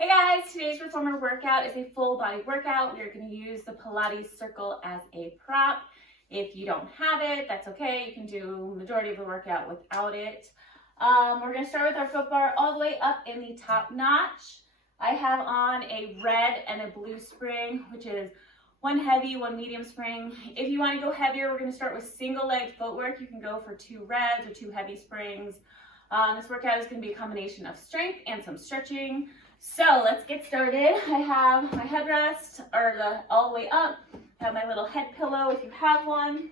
Hey guys, today's reformer workout is a full body workout. We're going to use the Pilates Circle as a prop. If you don't have it, that's okay. You can do the majority of the workout without it. We're going to start with our foot bar all the way up in the top notch. I have on a red and a blue spring, which is one heavy, one medium spring. If you want to go heavier, we're going to start with single leg footwork. You can go for 2 reds or 2 heavy springs. This workout is going to be a combination of strength and some stretching. So let's get started. I have my headrest all the way up. I have my little head pillow if you have one.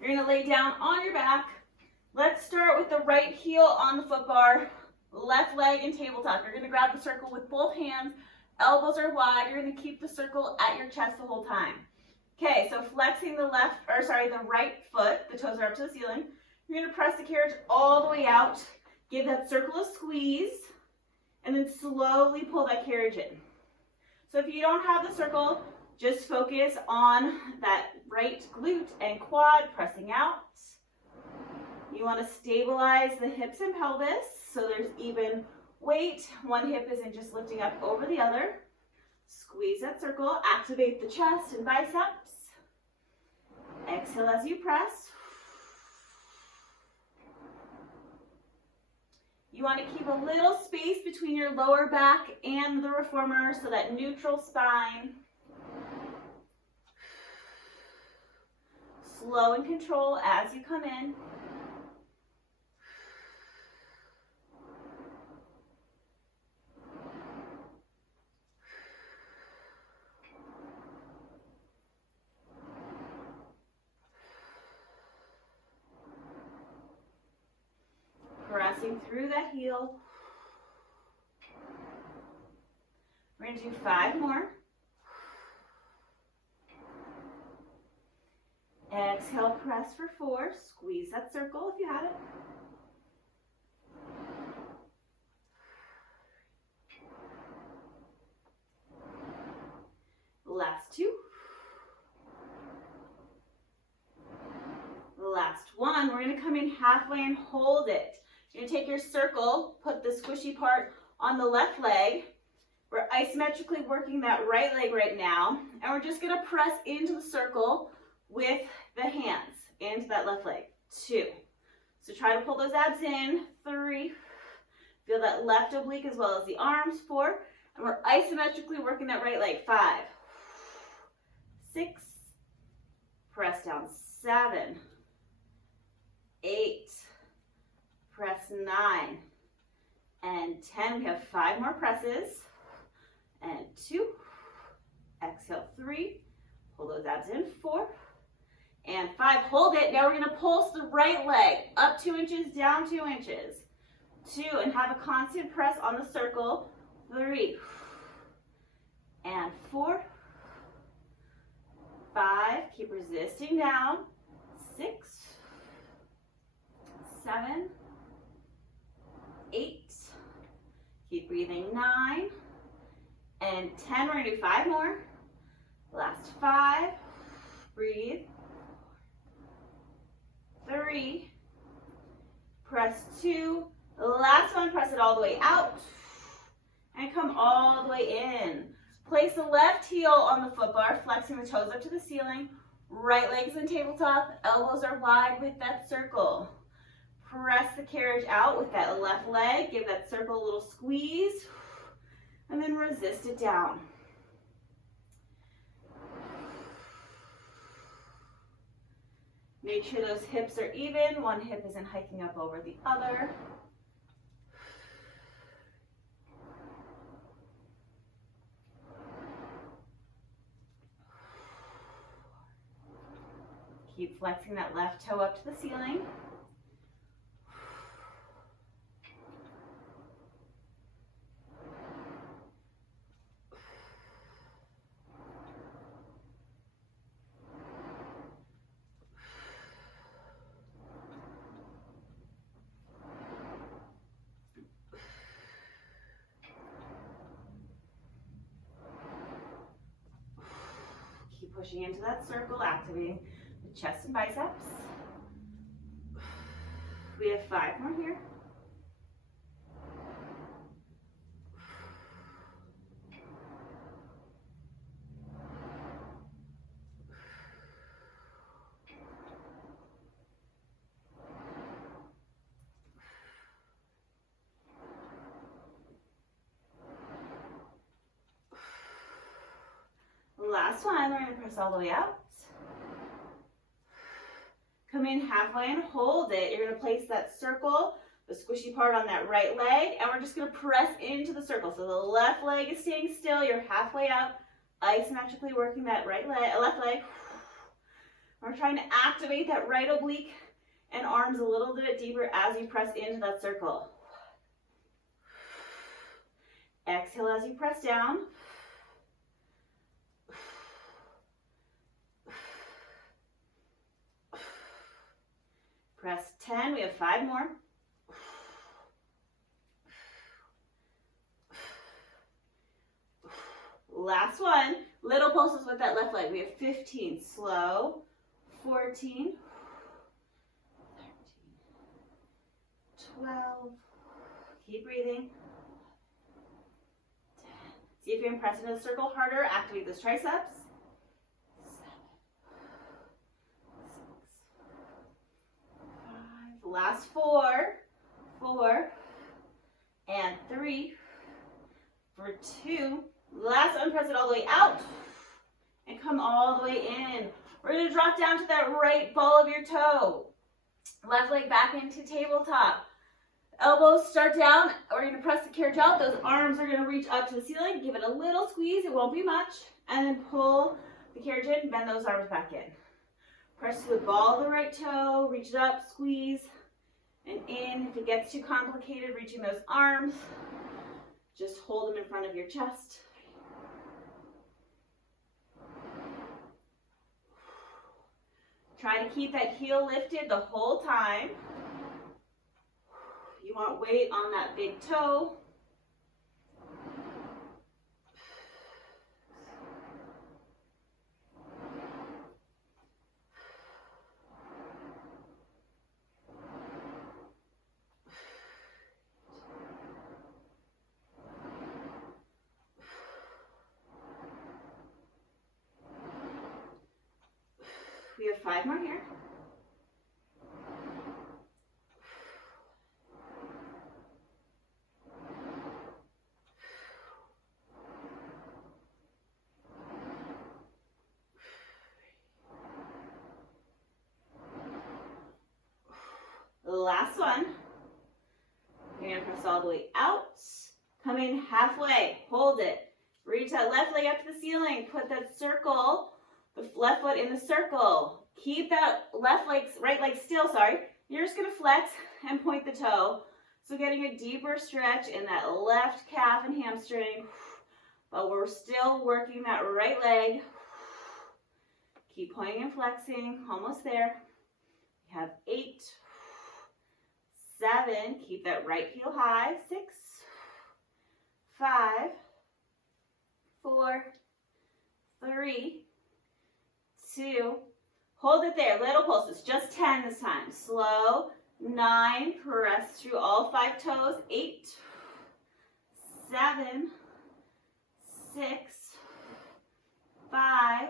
You're going to lay down on your back. Let's start with the right heel on the foot bar, left leg and tabletop. You're going to grab the circle with both hands. Elbows are wide. You're going to keep the circle at your chest the whole time. Okay, so flexing the right foot, the toes are up to the ceiling. You're going to press the carriage all the way out. Give that circle a squeeze. And then slowly pull that carriage in. So if you don't have the circle, just focus on that right glute and quad pressing out. You want to stabilize the hips and pelvis so there's even weight. One hip isn't just lifting up over the other. Squeeze that circle, activate the chest and biceps. Exhale as you press. You want to keep a little space between your lower back and the reformer, so that neutral spine. Slow and control as you come in. Pressing through that heel. We're going to do 5 more. Exhale, press for 4. Squeeze that circle if you have it. Last 2. Last 1. We're going to come in halfway and hold it. You're going to take your circle, put the squishy part on the left leg. We're isometrically working that right leg right now, and we're just going to press into the circle with the hands into that left leg. 2. So try to pull those abs in. 3. Feel that left oblique as well as the arms. 4. And we're isometrically working that right leg. 5. 6. Press down. 7. 8. Press 9 and 10. We have 5 more presses. And 2. Exhale, 3. Pull those abs in. 4 and 5. Hold it. Now we're going to pulse the right leg up 2 inches, down 2 inches. 2 and have a constant press on the circle. 3 and 4. 5. Keep resisting down. 6. 7. 8, keep breathing. 9 and 10. We're going to do 5 more. Last 5, breathe. 3, press 2. Last one, press it all the way out and come all the way in. Place the left heel on the foot bar, flexing the toes up to the ceiling. Right leg's in tabletop, elbows are wide with that circle. Press the carriage out with that left leg. Give that circle a little squeeze. And then resist it down. Make sure those hips are even. One hip isn't hiking up over the other. Keep flexing that left toe up to the ceiling. Keep pushing into that circle, activating the chest and biceps. We have 5 more here. Last one, we're gonna press all the way out. Come in halfway and hold it. You're gonna place that circle, the squishy part on that right leg, and we're just gonna press into the circle. So the left leg is staying still, you're halfway out, isometrically working that left leg. We're trying to activate that right oblique and arms a little bit deeper as you press into that circle. Exhale as you press down. Press 10, we have 5 more. Last one, little pulses with that left leg. We have 15, slow, 14, 13, 12, keep breathing, 10. See if you can press into the circle harder, activate those triceps. 7, 6, 5, last 4, 4, and 3, for 2, last one, press it all the way out, and come all the way in. We're gonna drop down to that right ball of your toe. Left leg back into tabletop. Elbows start down. We're gonna press the carriage out. Those arms are gonna reach up to the ceiling. Give it a little squeeze, it won't be much. And then pull the carriage in, bend those arms back in. Press to the ball of the right toe, reach it up, squeeze, and in. If it gets too complicated, reaching those arms, just hold them in front of your chest. Try to keep that heel lifted the whole time. You want weight on that big toe. We have 5 more here. Last one. You're going to press all the way out. Come in halfway. Hold it. Reach that left leg up to the ceiling. Put that circle, the left foot in the circle. Keep that right leg still, sorry. You're just going to flex and point the toe. So getting a deeper stretch in that left calf and hamstring. But we're still working that right leg. Keep pointing and flexing. Almost there. We have 8, 7. Keep that right heel high. 6, 5, 4, 3, 2. Hold it there. Little pulses. Just 10 this time. Slow. 9. Press through all 5 toes. 8, 7, 6, 5,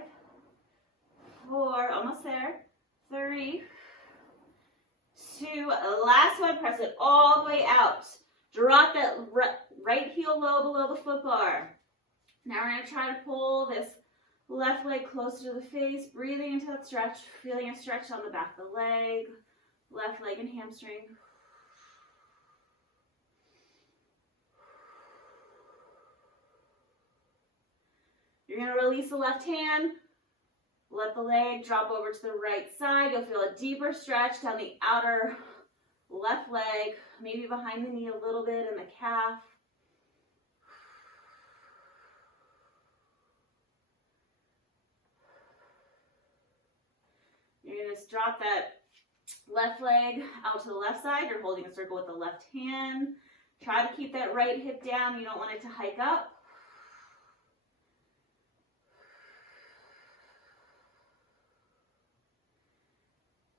4. Almost there. 3, 2. Last one. Press it all the way out. Drop that right heel low below the foot bar. Now we're going to try to pull this left leg closer to the face, breathing into that stretch, feeling a stretch on the back of the leg, left leg and hamstring. You're going to release the left hand, let the leg drop over to the right side. You'll feel a deeper stretch down the outer left leg, maybe behind the knee a little bit in the calf. You're going to drop that left leg out to the left side. You're holding a circle with the left hand. Try to keep that right hip down. You don't want it to hike up.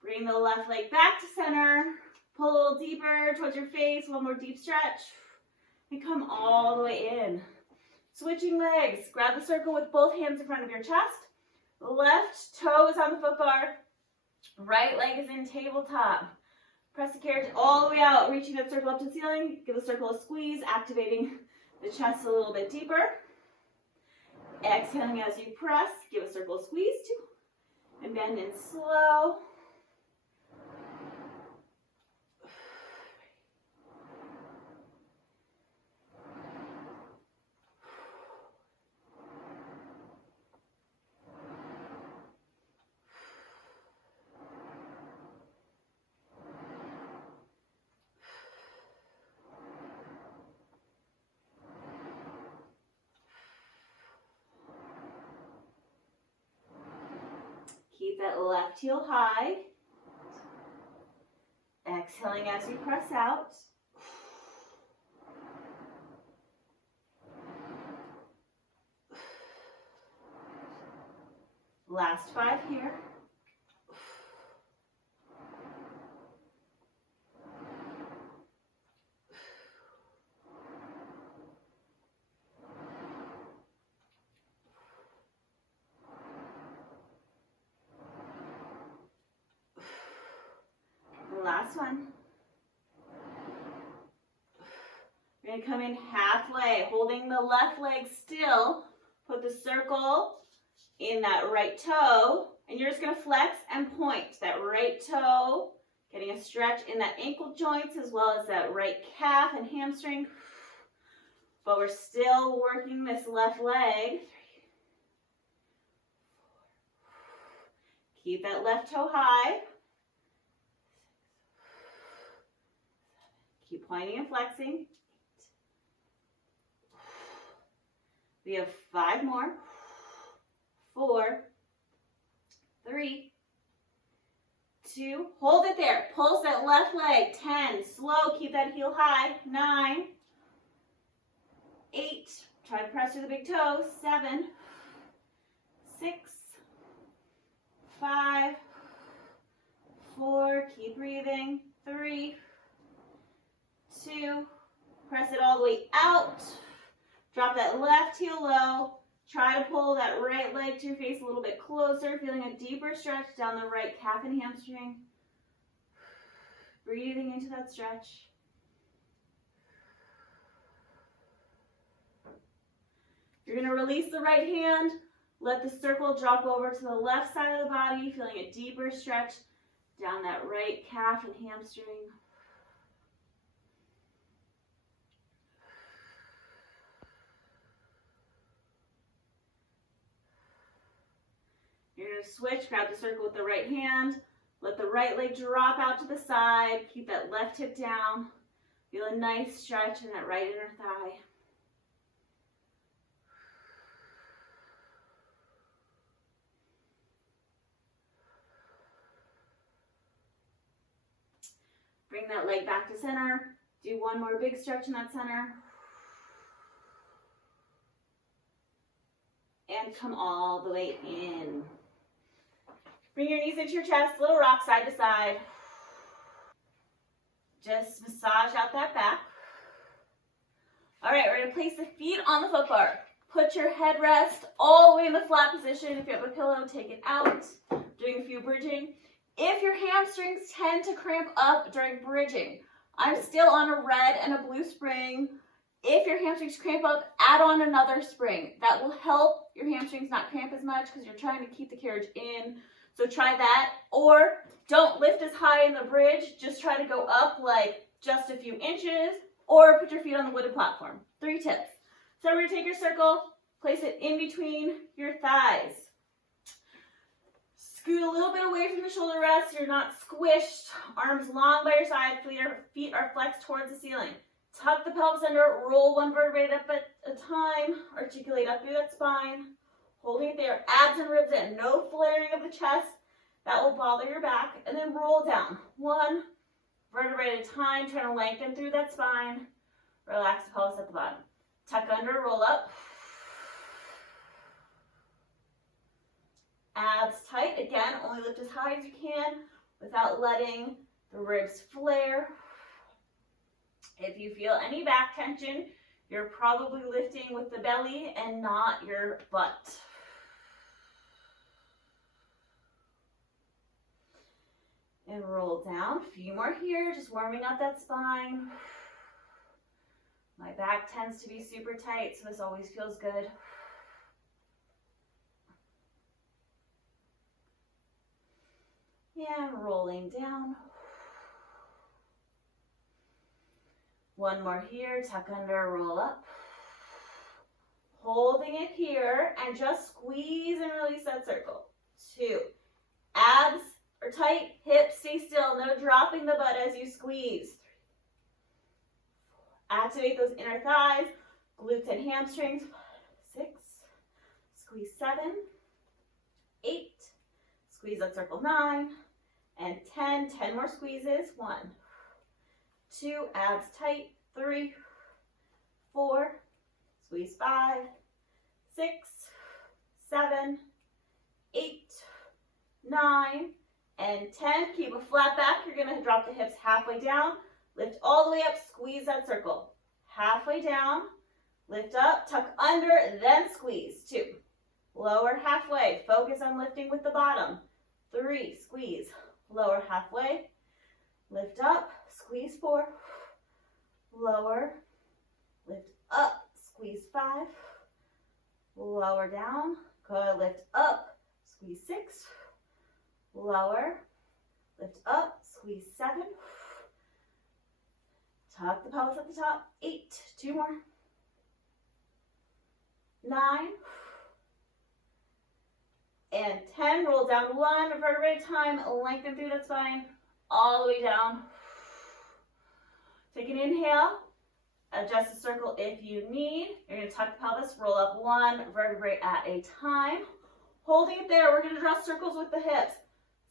Bring the left leg back to center. Pull a little deeper towards your face. One more deep stretch. And come all the way in. Switching legs. Grab the circle with both hands in front of your chest. Left toe is on the foot bar. Right leg is in tabletop. Press the carriage all the way out, reaching that circle up to the ceiling. Give the circle a squeeze, activating the chest a little bit deeper. Exhaling as you press, give a circle squeeze, 2, and bend in slow. Keep that left heel high. Exhaling as you press out. Last 5 here. Last one. We're going to come in halfway, holding the left leg still. Put the circle in that right toe, and you're just going to flex and point that right toe, getting a stretch in that ankle joints as well as that right calf and hamstring. But we're still working this left leg. Keep that left toe high. Keep pointing and flexing. We have 5 more. 4, 3, 2, hold it there. Pulse that left leg. 10, slow, keep that heel high. 9, 8, try to press through the big toes. 7, 6, 5, 4, keep breathing. 3, 2, press it all the way out. Drop that left heel low. Try to pull that right leg to your face a little bit closer, feeling a deeper stretch down the right calf and hamstring. Breathing into that stretch. You're going to release the right hand. Let the circle drop over to the left side of the body, feeling a deeper stretch down that right calf and hamstring. You're going to switch, grab the circle with the right hand, let the right leg drop out to the side, keep that left hip down, feel a nice stretch in that right inner thigh. Bring that leg back to center, do one more big stretch in that center, and come all the way in. Bring your knees into your chest, little rock side to side. Just massage out that back. All right, we're gonna place the feet on the foot bar. Put your headrest all the way in the flat position. If you have a pillow, take it out. Doing a few bridging. If your hamstrings tend to cramp up during bridging, I'm still on a red and a blue spring. If your hamstrings cramp up, add on another spring. That will help your hamstrings not cramp as much because you're trying to keep the carriage in. So try that, or don't lift as high in the bridge, just try to go up like just a few inches, or put your feet on the wooden platform. 3 tips. So we're gonna take your circle, place it in between your thighs. Scoot a little bit away from the shoulder rest so you're not squished. Arms long by your side, feet are flexed towards the ceiling. Tuck the pelvis under, roll one vertebrae up at a time, articulate up through that spine. Holding it there, abs and ribs in, no flaring of the chest. That will bother your back. And then roll down. 1 vertebrae at a time, trying to lengthen through that spine. Relax the pelvis at the bottom. Tuck under, roll up. Abs tight. Again, only lift as high as you can without letting the ribs flare. If you feel any back tension, you're probably lifting with the belly and not your butt. And roll down. A few more here, just warming up that spine. My back tends to be super tight, so this always feels good. and rolling down. One more here, tuck under, roll up. Holding it here and just squeeze and release that circle. 2. Abs are tight, hips stay still, no dropping the butt as you squeeze. 3. Activate those inner thighs, glutes and hamstrings. 6. Squeeze 7. 8. Squeeze that circle. 9. And 10. 10 more squeezes. 1. 2. Abs tight. 3. 4. Squeeze 5. 6. 7. 8. 9. And 10. Keep a flat back. You're going to drop the hips halfway down. Lift all the way up. Squeeze that circle. Halfway down. Lift up. Tuck under. Then squeeze. 2. Lower halfway. Focus on lifting with the bottom. 3. Squeeze. Lower halfway. Lift up. Squeeze 4. Lower. Lift up. Squeeze 5. Lower down. Good. Lift up. Squeeze 6. Lower. Lift up. Squeeze 7. Tuck the pelvis at the top. 8. 2 more. 9. And 10. Roll down 1 vertebrae at a time. Lengthen through that spine. All the way down. Take an inhale. Adjust the circle if you need. You're going to tuck the pelvis. Roll up 1 vertebrae at a time. Holding it there, we're going to draw circles with the hips.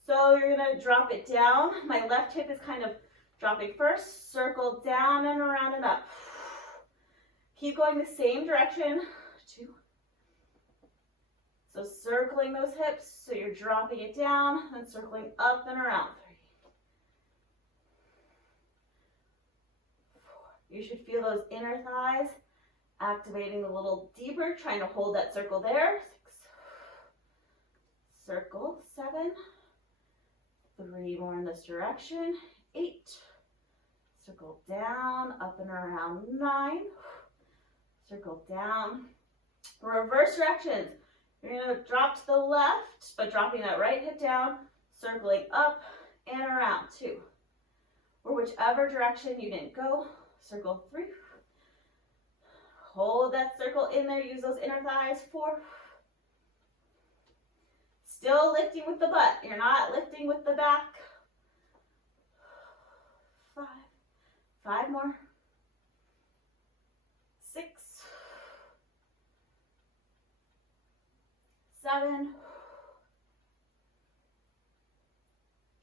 So you're going to drop it down. My left hip is kind of dropping first. Circle down and around and up. Keep going the same direction. 2. So circling those hips, so you're dropping it down and circling up and around. 3. 4. You should feel those inner thighs activating a little deeper, trying to hold that circle there. 6. Circle. 7. 3 more in this direction. 8. Circle down, up and around. 9. Circle down. Reverse directions. You're going to drop to the left, but dropping that right hip down, circling up and around. 2. Or whichever direction you didn't go. Circle. 3. Hold that circle in there. Use those inner thighs. 4. Still lifting with the butt. You're not lifting with the back. 5. 5 more. 6. 7.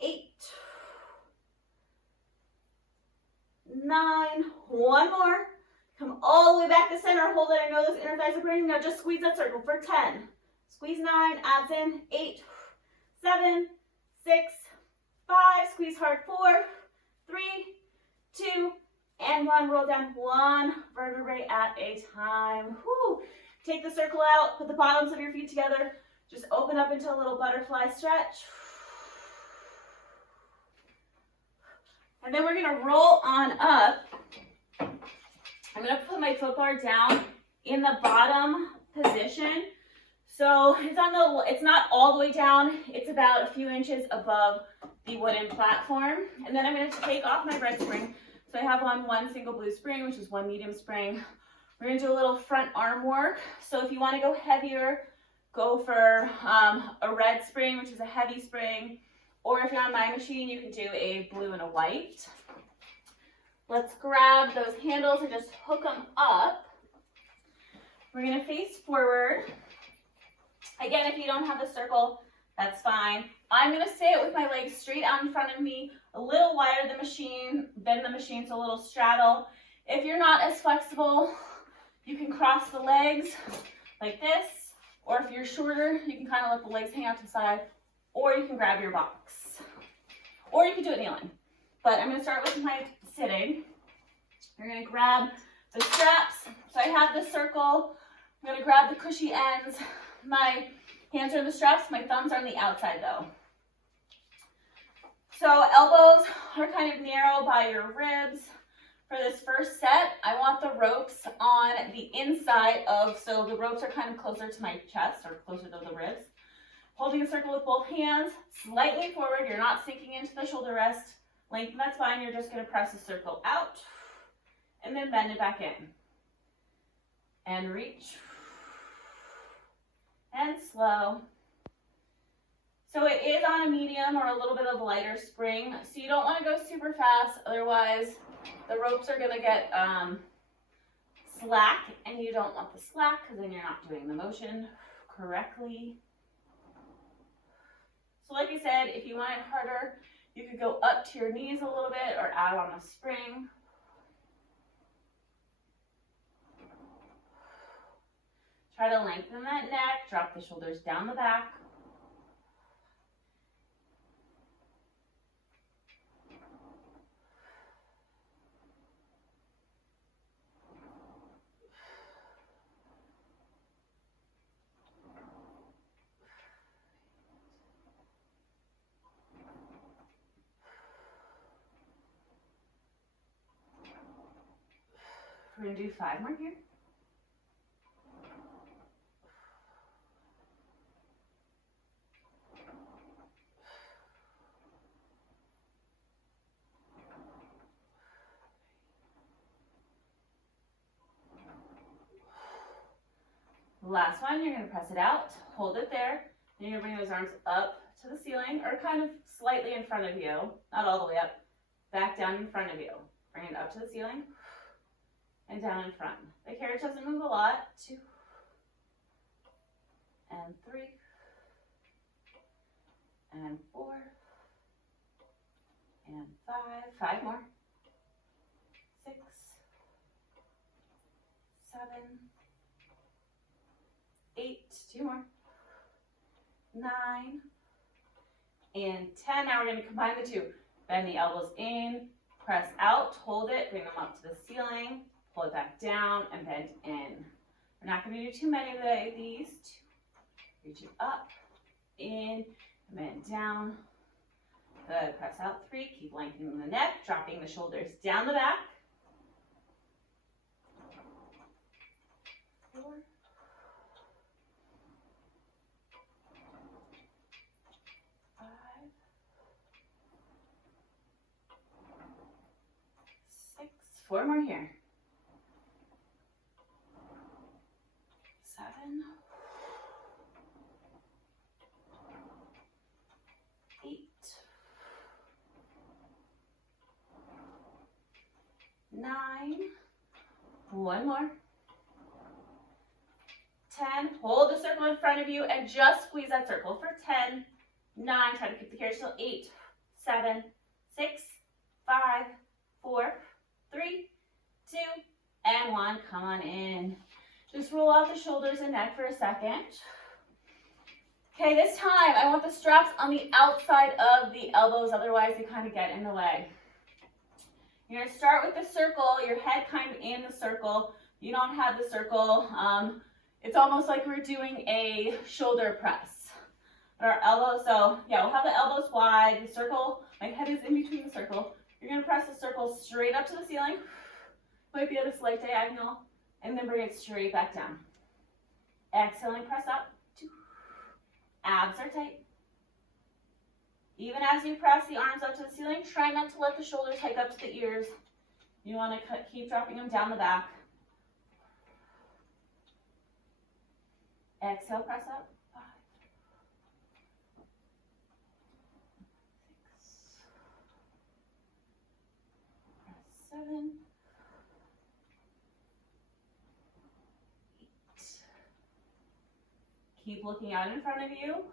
8. 9. 1 more. Come all the way back to center. Hold it. I know those inner thighs are burning. Now just squeeze that circle for 10. Squeeze 9. Abs in. 8. 7. 6. 5. Squeeze hard. 4. 3. 2. And 1. Roll down 1 vertebrae at a time. Whew. Take the circle out. Put the bottoms of your feet together. Just open up into a little butterfly stretch. And then we're going to roll on up. I'm going to put my foot bar down in the bottom position. So it's not all the way down. It's about a few inches above the wooden platform. And then I'm going to take off my red spring. So I have on 1 single blue spring, which is 1 medium spring. We're going to do a little front arm work. So if you want to go heavier, go for a red spring, which is a heavy spring. Or if you're on my machine, you can do a blue and a white. Let's grab those handles and just hook them up. We're going to face forward. Again, if you don't have the circle, that's fine. I'm going to stay with my legs straight out in front of me, a little wider than the machine, bend the machine so a little straddle. If you're not as flexible, you can cross the legs like this, or if you're shorter, you can kind of let the legs hang out to the side, or you can grab your box, or you can do it kneeling. But I'm going to start with my sitting. You're going to grab the straps. So I have the circle. I'm going to grab the cushy ends. My hands are in the straps. My thumbs are on the outside though. So elbows are kind of narrow by your ribs. For this first set, I want the ropes on the inside so the ropes are kind of closer to my chest or closer to the ribs. Holding a circle with both hands, slightly forward. You're not sinking into the shoulder rest. Lengthen that spine. You're just going to press the circle out and then bend it back in. And reach. And slow. So it is on a medium or a little bit of lighter spring. So you don't want to go super fast. Otherwise, the ropes are going to get slack. And you don't want the slack because then you're not doing the motion correctly. So like I said, if you want it harder, you could go up to your knees a little bit or add on a spring. Try to lengthen that neck, drop the shoulders down the back. We're going to do 5 more here. Last one, you're going to press it out, hold it there, and you're going to bring those arms up to the ceiling or kind of slightly in front of you, not all the way up, back down in front of you. Bring it up to the ceiling and down in front. The carriage doesn't move a lot. 2 and 3 and 4 and 5. 5 more. 6, 7, 8, 2 more, 9, and 10. Now we're going to combine the 2. Bend the elbows in, press out, hold it, bring them up to the ceiling, pull it back down, and bend in. We're not going to do too many of these. 2, reach it up, in, and bend down. Good, press out 3, keep lengthening the neck, dropping the shoulders down the back. 4, 5, 6, 4 more here. 7, 8, 9, 1 more. 10, hold the circle in front of you and just squeeze that circle for 10, 9, try to keep the carriage still, 8, 7, 6, 5, 4, 3, 2, and 1. Come on in. Just roll out the shoulders and neck for a second. Okay, this time I want the straps on the outside of the elbows, otherwise they kind of get in the way. You're going to start with the circle, your head kind of in the circle. You don't have the circle. It's almost like we're doing a shoulder press. Our elbows, so yeah, we'll have the elbows wide, the circle, my head is in between the circle. You're going to press the circle straight up to the ceiling, might be at a slight diagonal, and then bring it straight back down. Exhaling, press up. 2. Abs are tight. Even as you press the arms up to the ceiling, try not to let the shoulders hike up to the ears. You want to keep dropping them down the back. Exhale, press up. 5, 6, press 7, 8. Keep looking out in front of you.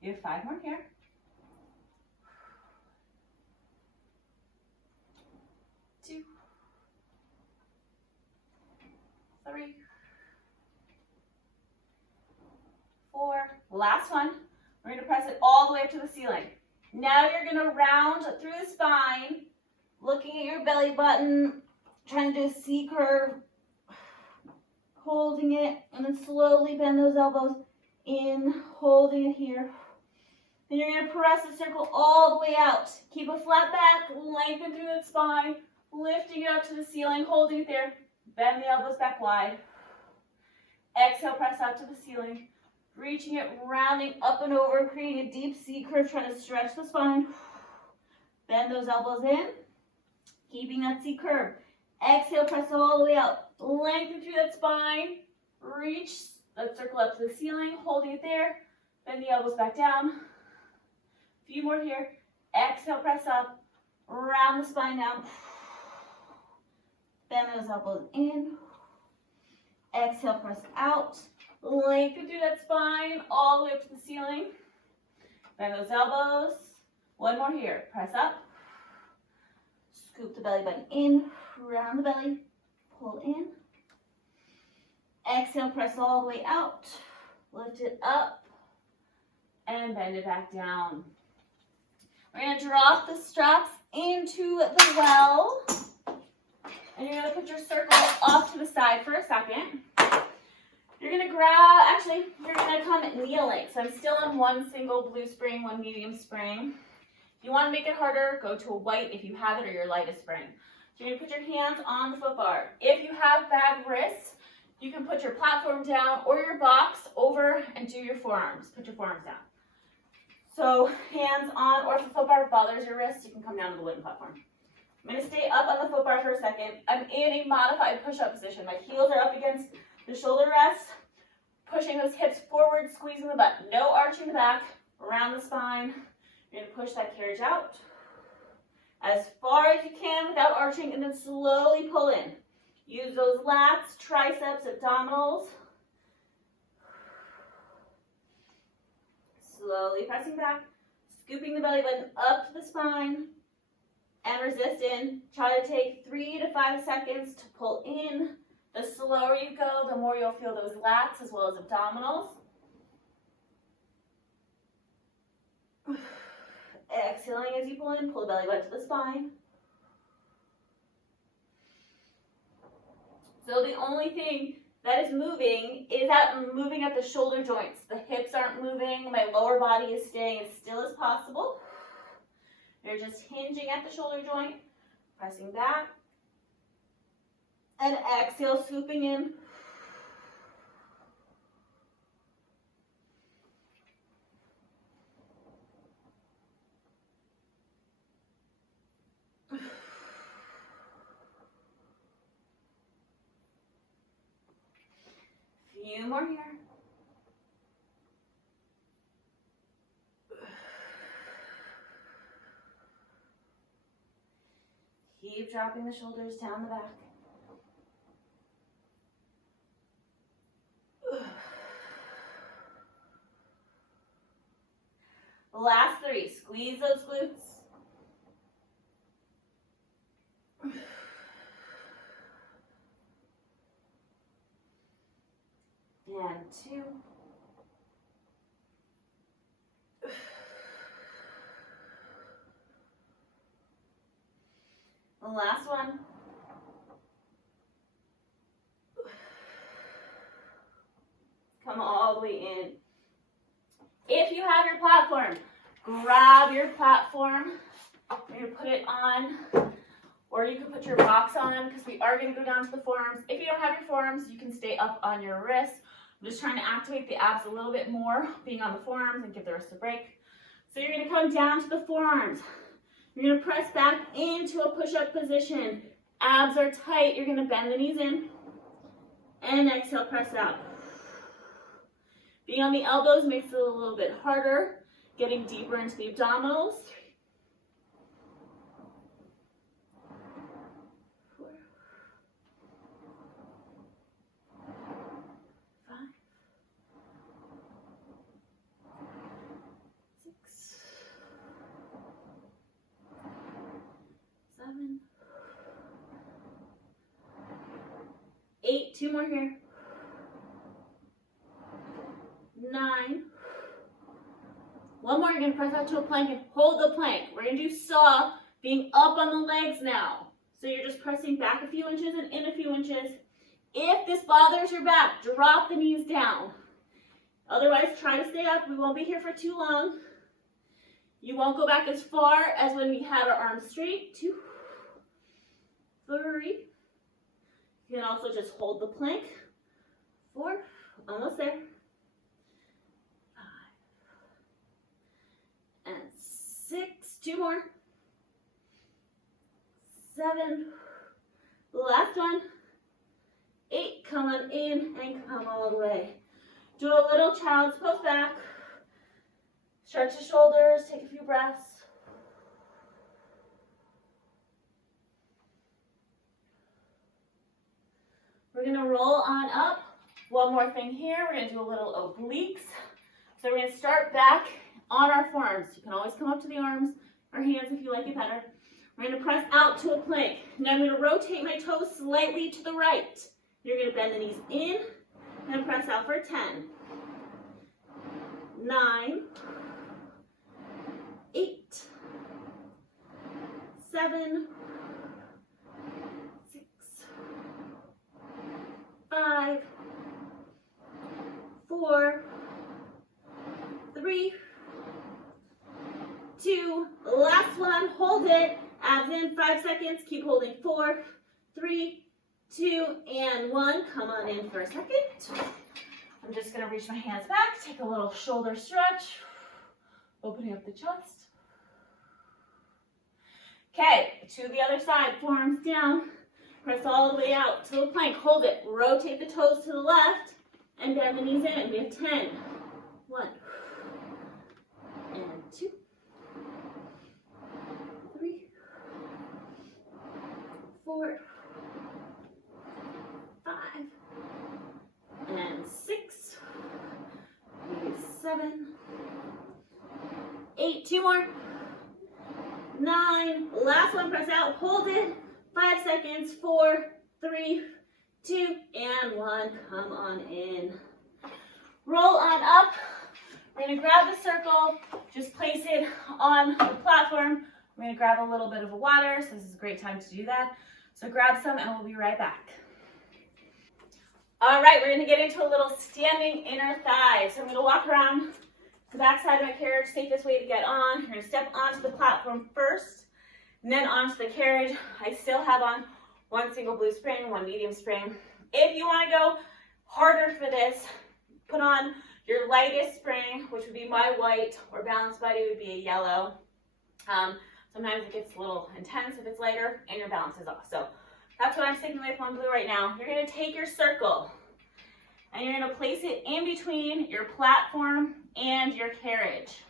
You have 5 more here. 2, 3, 4. Last one. We're going to press it all the way up to the ceiling. Now you're going to round through the spine, looking at your belly button, trying to do a C curve, holding it, and then slowly bend those elbows in, holding it here. Then you're going to press the circle all the way out. Keep a flat back, lengthen through the spine, lifting it up to the ceiling, holding it there. Bend the elbows back wide. Exhale, press out to the ceiling. Reaching it, rounding up and over, creating a deep C curve, trying to stretch the spine. Bend those elbows in, keeping that C curve. Exhale, press all the way out. Lengthen through that spine. Reach that circle up to the ceiling, holding it there. Bend the elbows back down. A few more here. Exhale, press up. Round the spine down. Bend those elbows in. Exhale, press out. Lengthen through that spine all the way up to the ceiling. Bend those elbows. One more here. Press up. Scoop the belly button in. Round the belly. Pull in. Exhale, press all the way out. Lift it up. And bend it back down. We're going to drop the straps into the well. And you're going to put your circle off to the side for a second. You're going to grab, actually, you're going to come kneeling. So I'm still on one single blue spring, one medium spring. If you want to make it harder, go to a white if you have it or your lightest spring. So you're going to put your hands on the foot bar. If you have bad wrists, you can put your platform down or your box over and do your forearms. Put your forearms down. So hands on, or if the foot bar bothers your wrist, you can come down to the wooden platform. I'm going to stay up on the foot bar for a second. I'm in a modified push-up position. My heels are up against the shoulder rest, pushing those hips forward, squeezing the butt. No arching the back, around the spine. You're going to push that carriage out as far as you can without arching, and then slowly pull in. Use those lats, triceps, abdominals. Slowly pressing back, scooping the belly button up to the spine, and resist in. Try to take 3 to 5 seconds to pull in. The slower you go, the more you'll feel those lats as well as abdominals. Exhaling as you pull in, pull the belly button to the spine. So the only thing that is moving is that I'm moving at the shoulder joints. The hips aren't moving. My lower body is staying as still as possible. You're just hinging at the shoulder joint, pressing back. And exhale, swooping in. Few more here. Keep dropping the shoulders down the back. Last 3. Squeeze those glutes. And 2. The last one. Come all the way in. If you have your platform, grab your platform. You're going to put it on, or you can put your box on because we are going to go down to the forearms. If you don't have your forearms, you can stay up on your wrists. I'm just trying to activate the abs a little bit more, being on the forearms, and give the wrist a break. So you're going to come down to the forearms. You're going to press back into a push-up position. Abs are tight. You're going to bend the knees in. And exhale, press out. Being on the elbows makes it a little bit harder. Getting deeper into the abdominals. 4, 5, 6, 7, 8. 2 more here. 9. One more, you're going to press out to a plank and hold the plank. We're going to do saw, being up on the legs now. So you're just pressing back a few inches and in a few inches. If this bothers your back, drop the knees down. Otherwise, try to stay up. We won't be here for too long. You won't go back as far as when we had our arms straight. 2, 3. You can also just hold the plank. 4, Almost there. 5 and 6. 2 more. 7. Last one. 8. Come on in and come all the way. Do a little child's pose back. Stretch the shoulders. Take a few breaths. We're going to roll on up. One more thing here. We're going to do a little obliques. So we're going to start back on our forearms. You can always come up to the arms or hands if you like it better. We're going to press out to a plank. Now I'm going to rotate my toes slightly to the right. You're going to bend the knees in and press out for 10, 9, 8, 7, 6, 5, 4, 3, 2, last one, hold it, abs in, 5 seconds, keep holding, 4, 3, 2, and 1, come on in for a second. I'm just gonna reach my hands back, take a little shoulder stretch, opening up the chest. Okay, to the other side, forearms down, press all the way out to the plank, hold it, rotate the toes to the left, and bend the knees in. We have 10, 1, and 2, 3, 4, 5, and 6, 7, 8, 2 more, 9, last one, press out, hold it, 5 seconds, 4, 3, 2, and 1, come on in. Roll on up. We're going to grab the circle, just place it on the platform. We're going to grab a little bit of water, so this is a great time to do that. So grab some and we'll be right back. All right, we're going to get into a little standing inner thigh. So I'm going to walk around the back side of my carriage, safest way to get on. You're going to step onto the platform first, and then onto the carriage. I still have on one single blue spring, one medium spring. If you want to go harder for this, put on your lightest spring, which would be my white, or Balance Buddy would be a yellow. Sometimes it gets a little intense if it's lighter, and your balance is off. So that's what I'm sticking with, one blue right now. You're going to take your circle, and you're going to place it in between your platform and your carriage.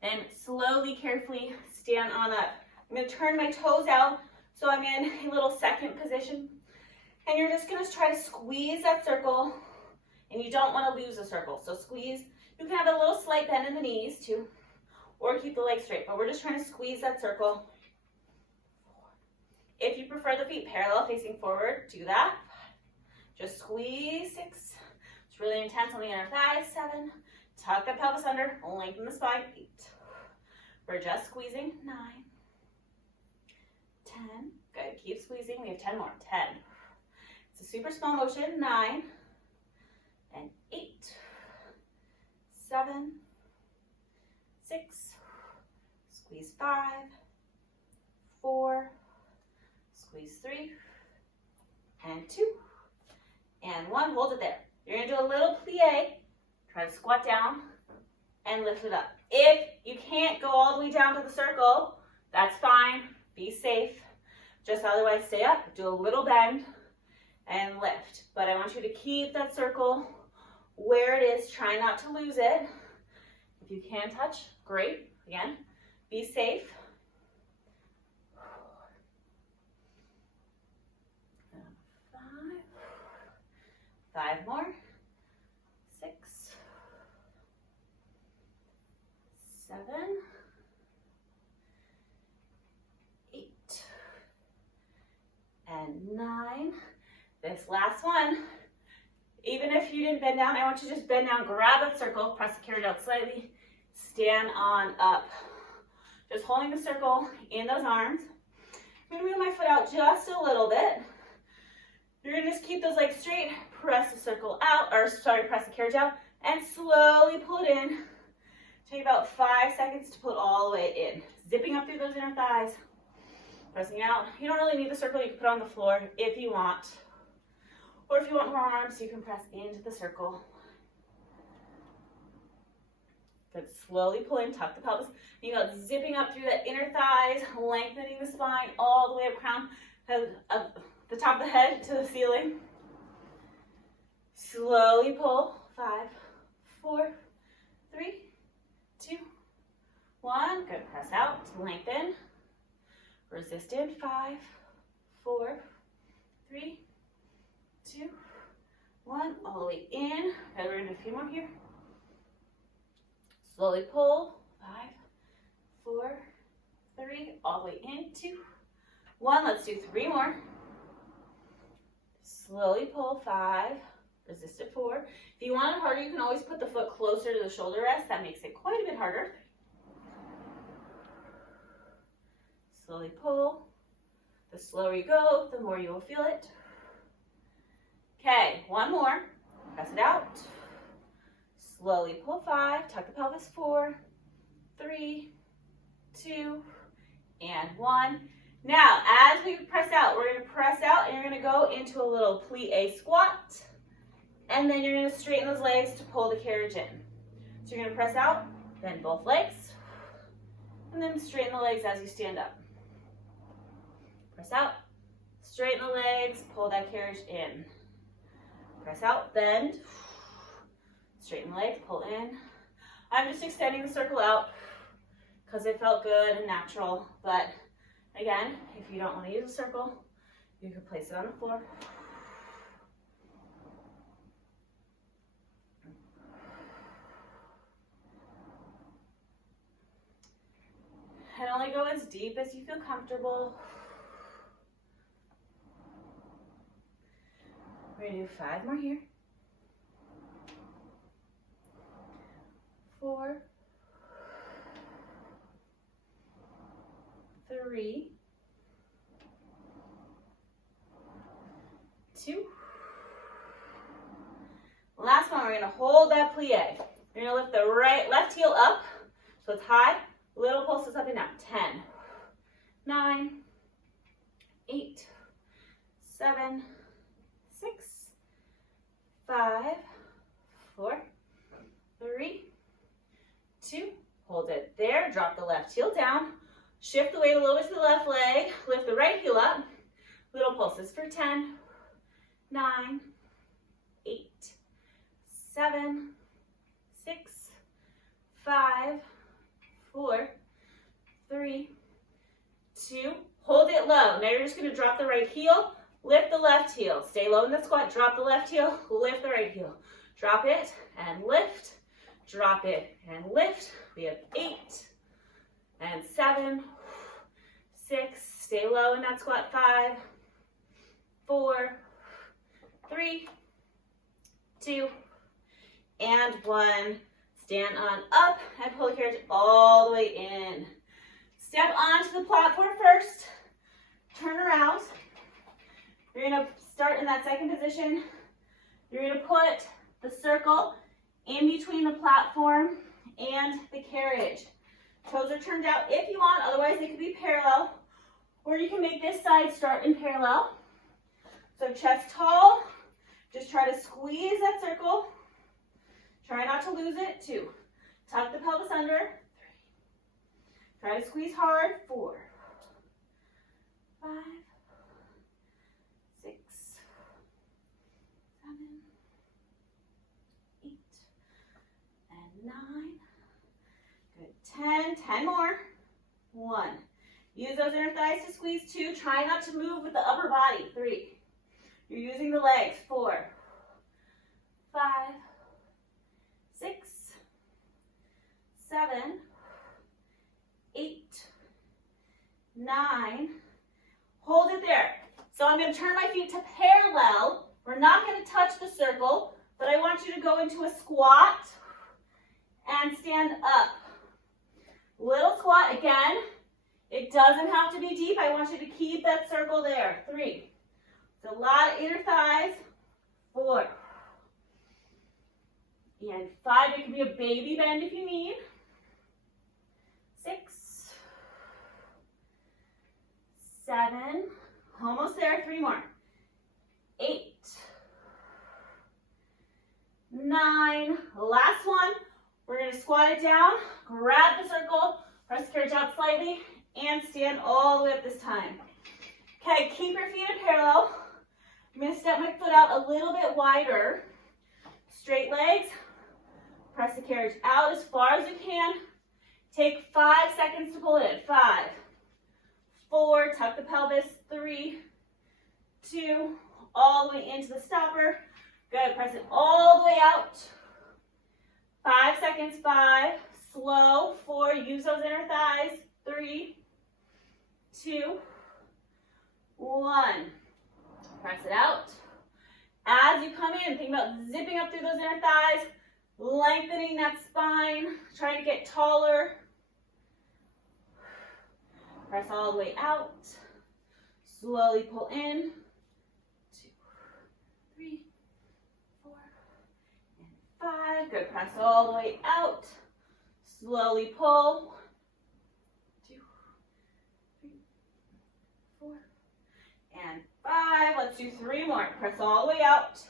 Then slowly, carefully stand on up. I'm going to turn my toes out so I'm in a little second position. And you're just going to try to squeeze that circle, and you don't want to lose the circle. So squeeze. You can have a little slight bend in the knees too, or keep the legs straight, but we're just trying to squeeze that circle. If you prefer the feet parallel facing forward, do that. Just squeeze. 6. It's really intense on the inner thighs. 7. Tuck the pelvis under, lengthen the spine. 8. We're just squeezing. 9. 10. Good. Keep squeezing. We have 10 more. 10. It's a super small motion. 9 and 8. 7. 6. Squeeze 5. 4. Squeeze 3 and 2 and 1. Hold it there. You're going to do a little plie. Try to squat down and lift it up. If you can't go all the way down to the circle, that's fine. Be safe. Just otherwise stay up, do a little bend and lift. But I want you to keep that circle where it is. Try not to lose it. If you can touch, great. Again, be safe. 5 more. 6, 7, 8, and 9. This last one, even if you didn't bend down, I want you to just bend down, grab that circle, press the carriage out slightly, stand on up. Just holding the circle in those arms. I'm going to move my foot out just a little bit. You're going to just keep those legs straight, press the circle out, or sorry, press the carriage out, and slowly pull it in. Take about 5 seconds to pull it all the way in. Zipping up through those inner thighs, pressing out. You don't really need the circle, you can put it on the floor if you want. Or if you want more arms, you can press into the circle. Good, slowly pull in, tuck the pelvis. You know, zipping up through the inner thighs, lengthening the spine all the way up crown, the top of the head to the ceiling. Slowly pull, 5, 4, 3, 2, 1. Good, press out, lengthen. Resisted, 5, 4, 3, 2, 1. All the way in. Okay, we're gonna do a few more here. Slowly pull, 5, 4, 3, all the way in, 2, 1. Let's do 3 more. Slowly pull, 5, resist it, 4. If you want it harder, you can always put the foot closer to the shoulder rest. That makes it quite a bit harder. Slowly pull. The slower you go, the more you will feel it. Okay, 1 more. Press it out. Slowly pull, 5, tuck the pelvis, 4, 3, 2, and 1. Now, as we press out, we're going to press out and you're going to go into a little plie squat. And then you're going to straighten those legs to pull the carriage in. So you're going to press out, bend both legs, and then straighten the legs as you stand up. Press out, straighten the legs, pull that carriage in. Press out, bend. Straighten the legs, pull in. I'm just extending the circle out because it felt good and natural. But again, if you don't want to use a circle, you can place it on the floor. And only go as deep as you feel comfortable. We're going to do 5 more here. 4, 3, 2. Last one, we're going to hold that plie. You're going to lift the left heel up, so it's high. Little pulses up and down. 10, 9, 8, 7, 6, 5, 4, 3, 2, hold it there, drop the left heel down, shift the weight a little bit to the left leg, lift the right heel up, little pulses for 10, 9, 8, 7, 6, 5, 4, 3, 2, hold it low. Now you're just going to drop the right heel, lift the left heel, stay low in the squat, drop the left heel, lift the right heel, drop it and lift. Drop it and lift. We have 8 and 7, 6, stay low in that squat, 5, 4, 3, 2, and 1. Stand on up and pull the carriage all the way in. Step onto the platform first. Turn around. You're going to start in that second position. You're going to put the circle in between the platform and the carriage. Toes are turned out if you want, otherwise they could be parallel. Or you can make this side start in parallel. So chest tall, just try to squeeze that circle. Try not to lose it. 2, tuck the pelvis under. 3, try to squeeze hard. 4, 5, 6, 7, 8, and 9. Good. 10 more. 1. Use those inner thighs to squeeze. 2. Try not to move with the upper body. 3. You're using the legs. 4, 5, 6, 7, 8, 9. Hold it there. So I'm going to turn my feet to parallel. We're not going to touch the circle, but I want you to go into a squat and stand up. Little squat again. It doesn't have to be deep. I want you to keep that circle there. 3. It's a lot of inner thighs. 4. And 5. It can be a baby bend if you need. 6. 7. Almost there. 3 more. 8. 9. Last one. We're going to squat it down, grab the circle, press the carriage out slightly, and stand all the way up this time. Okay, keep your feet in parallel. I'm going to step my foot out a little bit wider. Straight legs. Press the carriage out as far as you can. Take 5 seconds to pull it in. 5, 4, tuck the pelvis. 3, 2, all the way into the stopper. Good, press it all the way out. 5 seconds, 5, slow, 4, use those inner thighs. 3, 2, 1. Press it out. As you come in, think about zipping up through those inner thighs, lengthening that spine, trying to get taller. Press all the way out. Slowly pull in. 2, 3, 4, and 5. Good. Press all the way out. Slowly pull. 2, 3, 4, and 5. Let's do 3 more. Press all the way out.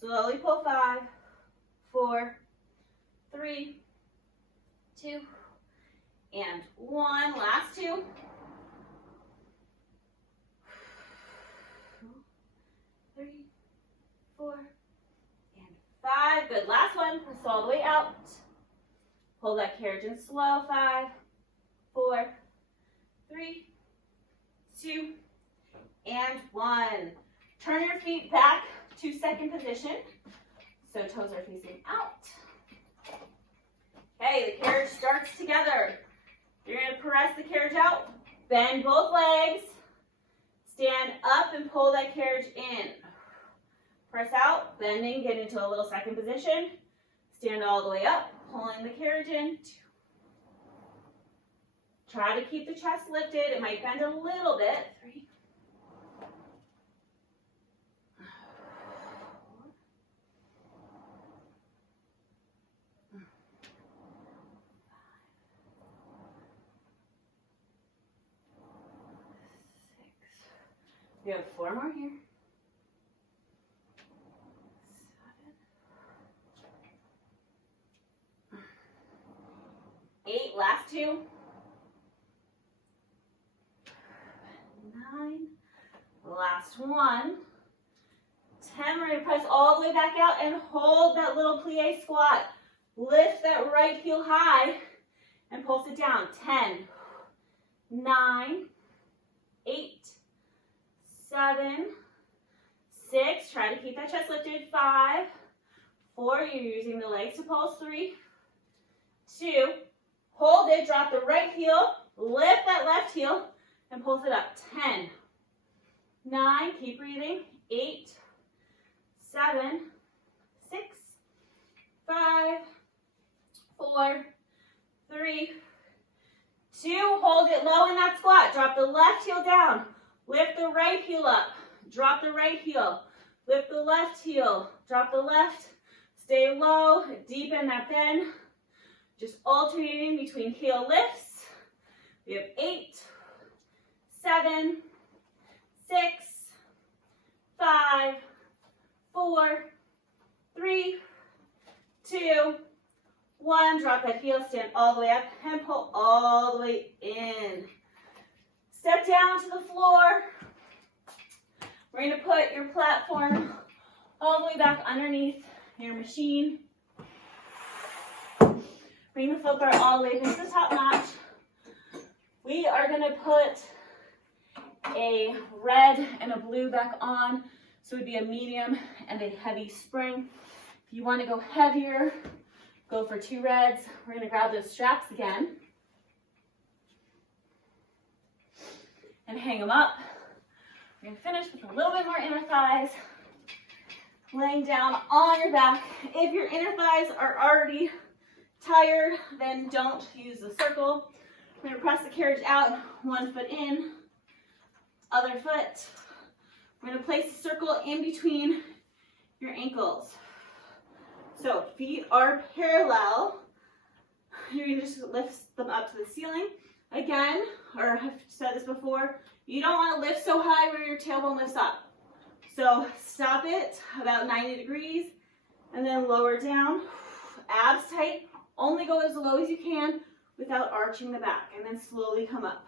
Slowly pull. 5, 4, 3, 2, and 1. Last 2. 3, 4, and 5. Good. Last one. Press all the way out. Pull that carriage in slow. 5, 4, 3, 2, and 1. Turn your feet back to second position. So toes are facing out. Okay, the carriage starts together. You're going to press the carriage out. Bend both legs. Stand up and pull that carriage in. Press out, bending, get into a little second position. Stand all the way up, pulling the carriage in. 2. Try to keep the chest lifted. It might bend a little bit. 3. 6. We have 4 more here. 7. 8, last 2. 9, last 1. 10, we're going to press all the way back out and hold that little plie squat. Lift that right heel high and pulse it down. 10, 9, 8, 7, 6. Try to keep that chest lifted. 5, 4. You're using the legs to pulse. 3, 2. Hold it. Drop the right heel. Lift that left heel and pulse it up. 10, 9. Keep breathing. 8, 7, 6, 5, 4, 3, 2. Hold it low in that squat. Drop the left heel down. Lift the right heel up. Drop the right heel. Lift the left heel. Drop the left. Stay low. Deepen that bend. Just alternating between heel lifts. We have 8, 7, 6, 5, 4, 3, 2, 1. Drop that heel, stand all the way up, and pull all the way in. Step down to the floor. We're going to put your platform all the way back underneath your machine. Bring the foot bar all the way into the top notch. We are going to put a red and a blue back on. So it would be a medium and a heavy spring. If you want to go heavier, go for 2 reds. We're going to grab those straps again and hang them up. We're going to finish with a little bit more inner thighs. Laying down on your back. If your inner thighs are already tired, then don't use the circle. We're going to press the carriage out, 1 foot in, other foot. We're going to place the circle in between your ankles. So feet are parallel. You're going to just lift them up to the ceiling. Again, or I've said this before, you don't want to lift so high where your tailbone lifts up. So stop it about 90 degrees. And then lower down, abs tight. Only go as low as you can without arching the back, and then slowly come up.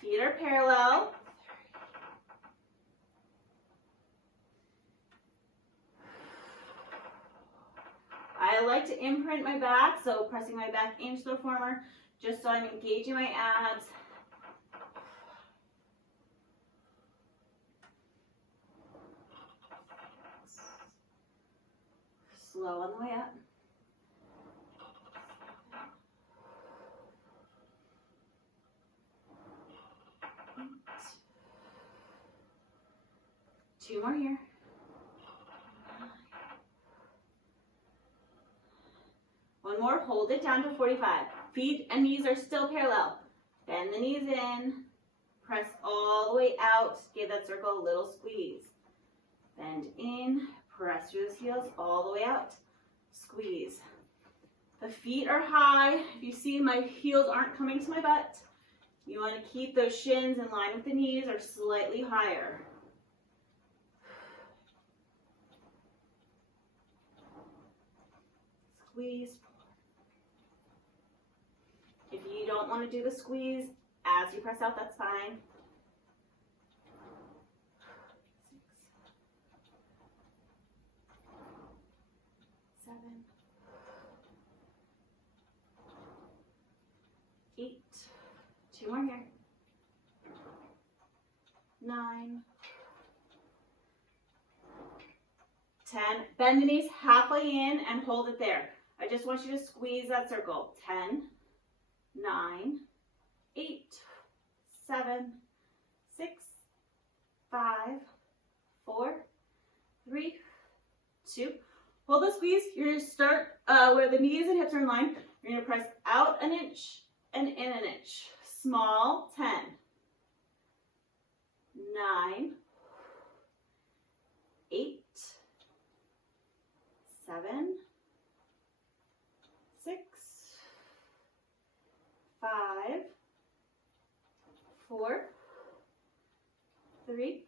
Feet are parallel. I like to imprint my back, so pressing my back into the reformer, just so I'm engaging my abs. Slow on the way up. Two more here. One more, hold it down to 45. Feet and knees are still parallel. Bend the knees in, press all the way out, give that circle a little squeeze. Bend in, press through the heels all the way out, squeeze. The feet are high. If you see my heels aren't coming to my butt, you want to keep those shins in line with the knees or slightly higher. Squeeze. If you don't want to do the squeeze as you press out, that's fine. 6, 7, 8, 2 more here. 9, 10. Bend the knees halfway in and hold it there. I just want you to squeeze that circle. 10, 9, 8, 7, 6, 5, 4, 3, 2. Hold the squeeze. You're going to start where the knees and hips are in line. You're going to press out an inch and in an inch. Small, 10, 9, 8, 7, 6, 5, 4, 3,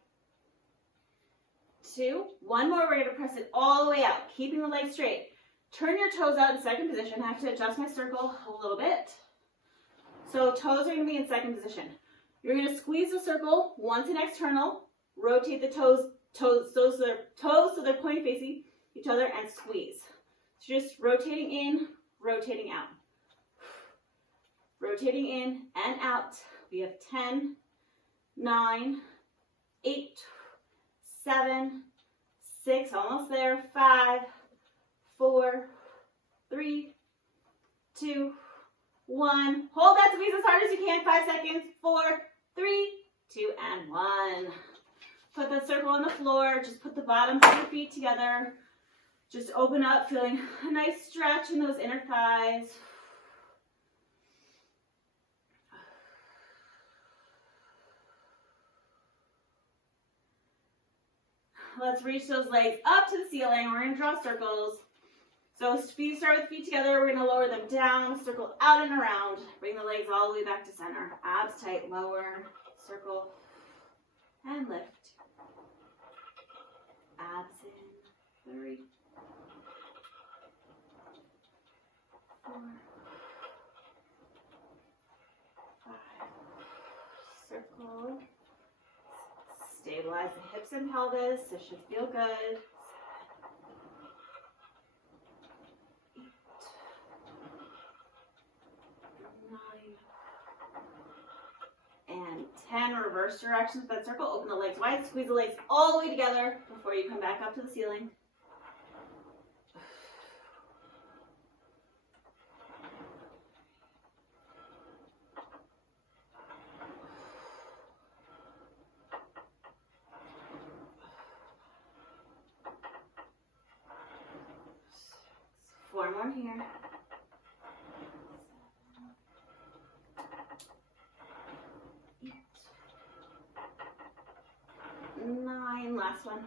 2. One more. We're going to press it all the way out, keeping the legs straight. Turn your toes out in second position. I have to adjust my circle a little bit. So toes are going to be in second position. You're going to squeeze the circle once an external. Rotate the toes so they're pointing facing each other, and squeeze. So just rotating in, rotating out. Rotating in and out. We have 10, 9, 8, 7, 6, almost there, 5, 4, 3, 2, 1. Hold that squeeze as hard as you can. 5 seconds. 4, 3, 2, and 1. Put the circle on the floor. Just put the bottoms of your feet together. Just open up, feeling a nice stretch in those inner thighs. Let's reach those legs up to the ceiling. We're going to draw circles. So feet start with feet together. We're going to lower them down, circle out and around. Bring the legs all the way back to center. Abs tight, lower, circle, and lift. Abs in. 3, 4, 5. Circle. Stabilize the hips and pelvis. This should feel good. 8, 9, and 10. Reverse directions with that circle. Open the legs wide. Squeeze the legs all the way together before you come back up to the ceiling. More here. 8, 9, last one.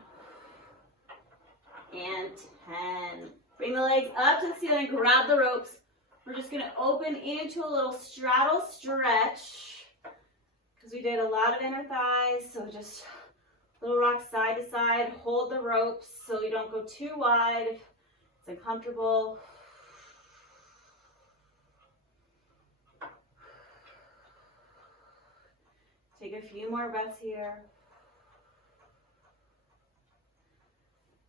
And 10. Bring the legs up to the ceiling, grab the ropes. We're just going to open into a little straddle stretch. because we did a lot of inner thighs. So just little rock side to side. Hold the ropes so you don't go too wide if it's uncomfortable. Take a few more breaths here.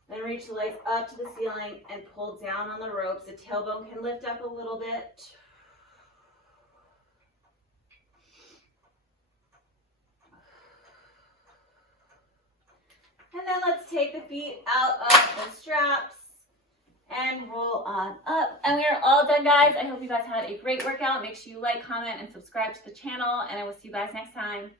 Then reach the legs up to the ceiling and pull down on the ropes. The tailbone can lift up a little bit. And then let's take the feet out of the straps and roll on up. And we are all done, guys. I hope you guys had a great workout. Make sure you like, comment, and subscribe to the channel, and I will see you guys next time.